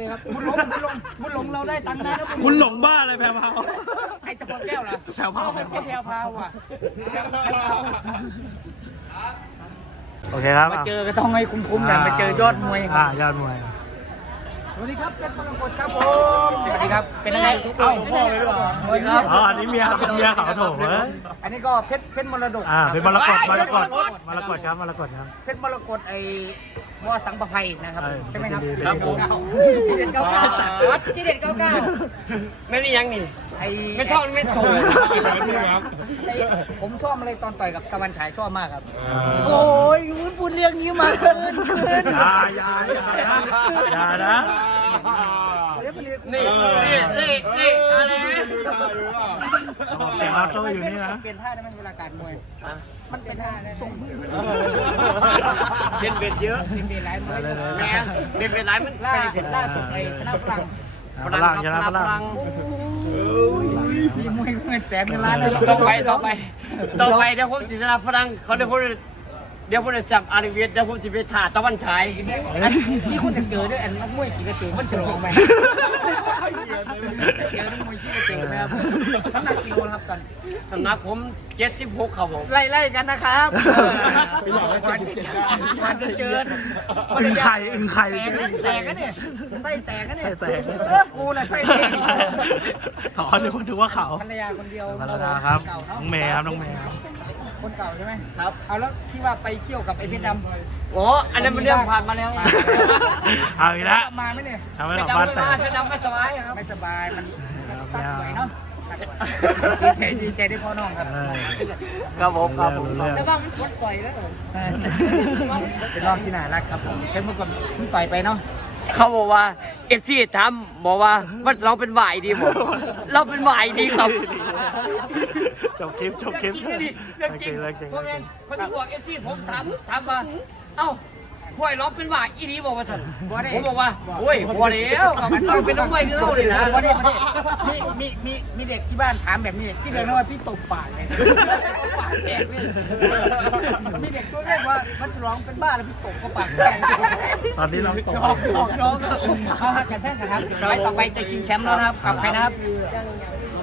คุณหลงคุณหลงคุณหลงเราได้ตังค์นะคุณหลงบ้าอะไรแพรวพาวไอ้จะปอนแก้วเหรอแพรวพาวแพรวพาวอ่ะโอเคครับมาเจอก็ต้องให้คุ้มๆนะมาเจอยอดมวยอ่ัยอดมวยสวัสดีครับเพชรมรกตครับผมสวัสดีครับ เป็นไงทุกคนพ่อเลยหรือเปล่าสวัสครับอ๋ออันนี้มีอะไรมีอะไรโถมเหรออันนี้ก็เพชรเพชรมรดกอ่าเป็นมรกตมรกตมรกตครับมรกตครับเพชรมรกตไอ้มอสังประไพนะครับใช่ไหมครับครับเด็ก้าเก้าที่เด็ดก้าเก้าไม่มียังนี่ไอ้ไม่ชอบไม่สูงผมชอบอะไรตอนต่อยกับตะวันฉายชอบมากครับโอ้ยคุณพูดเรื่องนี้มาเกนเกนยายายานะนี่นี่นี่อะไรยูเราโตอยู่นี่นะ เปลี่ยนท่าได้ไหมเวลาการมวย มันเป็นท่าได้ส่งเปลี่ยนเวียดเยอะเปลี่ยนเบ็ดหลายมันแรงเปลี่ยนเบ็ดหลายมันล่าสุดล่าสุดไอ้ชนะฝรั่ง ฝรั่งชนะฝรั่งมีมวยเงินแสนเงินล้านเลยต่อไปต่อไปต่อไปเดี๋ยวผมจะชนะฝรั่งเขาเดี๋ยวผมเดี๋ยวผมจะจับอาริเวียดเดี๋ยวผมจะไปถ่าตะวันฉายนี่คุณจะเกิดด้วยแอนมุ้ยขี้กระตือมันฉลองไหมี่ทนี่ครัสำนักผมเจ็ดสิบหกครัผมไล่ๆกันนะครับไปเจอึ่งไข่ไข่แตกกันเนี่ยไส้แตกกันเนี่ยกูน่ะไส้แตกขอเดี๋ยวคนดูว่าเขาภรรยาคนเดียวภรรยาครับน้องแม่ครับน้องแม่คนเก่าใช่ไหมครับ เอาแล้วที่ว่าไปเที่ยวกับไอ้พี่ดำโอ้อันนั้นมันเรื่องผ่านมาแล้วเอาอีกแล้วมาไหมเนี่ยไม่สบายไม่สบายครับไม่สบายมันสั่นไหวเนาะใจดีใจได้พ่อน้องครับก็บอกครับผมแล้วบ้ามันปวดใจแล้วเป็นรอบที่น่าลักครับผมเแค่เมื่อก่อนเพิ่งไ่อยไปเนาะเขาบอกว่าเอฟซีทำบอกว่า มันเราเป็นไหวดีผมเราเป็นไหวดีครับจบคลิปจบคลิปเลยเลิกเกิงเลิกเกิงเพราะงั้นคนที่บอกเอฟซีผมถามถามว่า เอ้าควายล็อกเป็นว่าอีนี้บอกว่าสันบอกว่าโอ้ยบอเดียวมันต้องเป็นน้องไม้ที่เราเลยนะบียมีมีมีมีเด็กที่บ้านถามแบบนี้ที่เดินว่าพี่ตบปากเลยตปากแตกเลยมีเด็กตัวเล็กว่ามันฉลองเป็นบ้าแล้วพี่ตบก็ปากแตกตอนนี้เราตบออกน้องกระแทกนะครับไปต่อไปจะชิงแชมป์แล้วนะครับขอบคุณนะครับ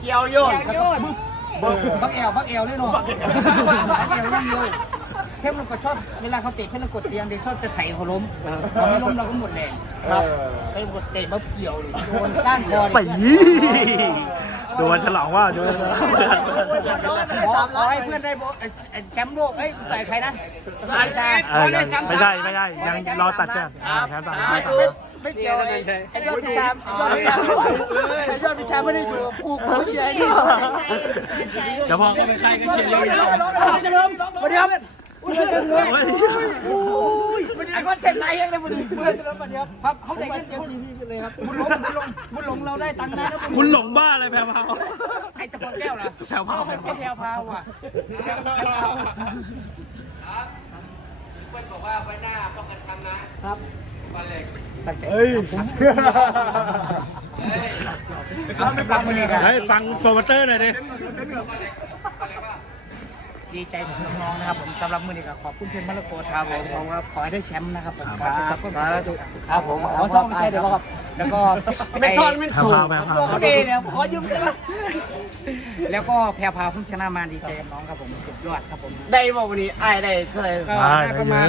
เกียวโยนบักเอลบักเอวเลยเนาะบักเอลเล่นยเข้มเราก็ชอบ เวลาเขาเตะเพื่อนเรกดเสียงเดี๋ชอบจะไถเขาล้มเราไม่ล้มเราก็หมดแรงครับเขื่อกดเตะบักเกี่ยวโยนด้านคอไปยี่โนฉลองว่าโดนบอกขอให้เพื่อนได้โบแชมป์โลกเฮ้ยส่ใครนะไม่ใช่ไม่ใช่ยังรอตัดแชมป์แชมป์ต่อไปไม่เกี่ยวไอ้ยอดพิชายอดพิชามไอ้ยอดพิชามไม่ได้อยู่ผูกผู้เชียร์เดี๋ยวพองก็ไม่ใช่กันเชียร์เลยเดี๋ยวจเริ่มวันนี้ครับอยอุ้ยอุ้ยวันนี้ไอ้คนเจ็ไหยังเลยวันนี้เพื่อนจเริ่มวันน้ครับเขาไดเงินเชียร์ทีมเลยครุญหลงบุญหลงเราได้ตังค์แน่นะบุญหลงบ้าอะไรแพวพาวไอ้ตะพงแก้วล่ะแพวพาวไอ้แพวพาวอ่ะครับไปบอกว่าไว้หน้าป้องกันทำนะ ครับเอ้ยฟังโปรโมเตอร์หน่อยดิ ดีใจของน้องๆนะครับผมสำหรับมือนี้ก็ขอบคุณเพื่อนมาลโกทครับผมขอให้ได้แชมป์นะครับผมครับผมขอโทษไม่ใช่เดี๋ยวรอบแล้วก็ไม่ทอดไม่สูงผมก็ดีนะขอยืมกันแล้วก็แพรพาพุ่งชนะมาดีใจน้องครับผมสุดยอดครับผมได้บอกวันนี้ไอ้ได้เลยประมาณ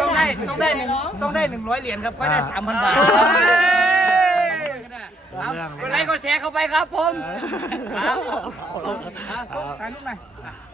ต้องได้ต้องได้หนึ่งต้องได้หนึ่งร้อยเหรียญครับก็ได้สามพันบาทอะไลก็แชร์เข้าไปครับผมครับอบครันู่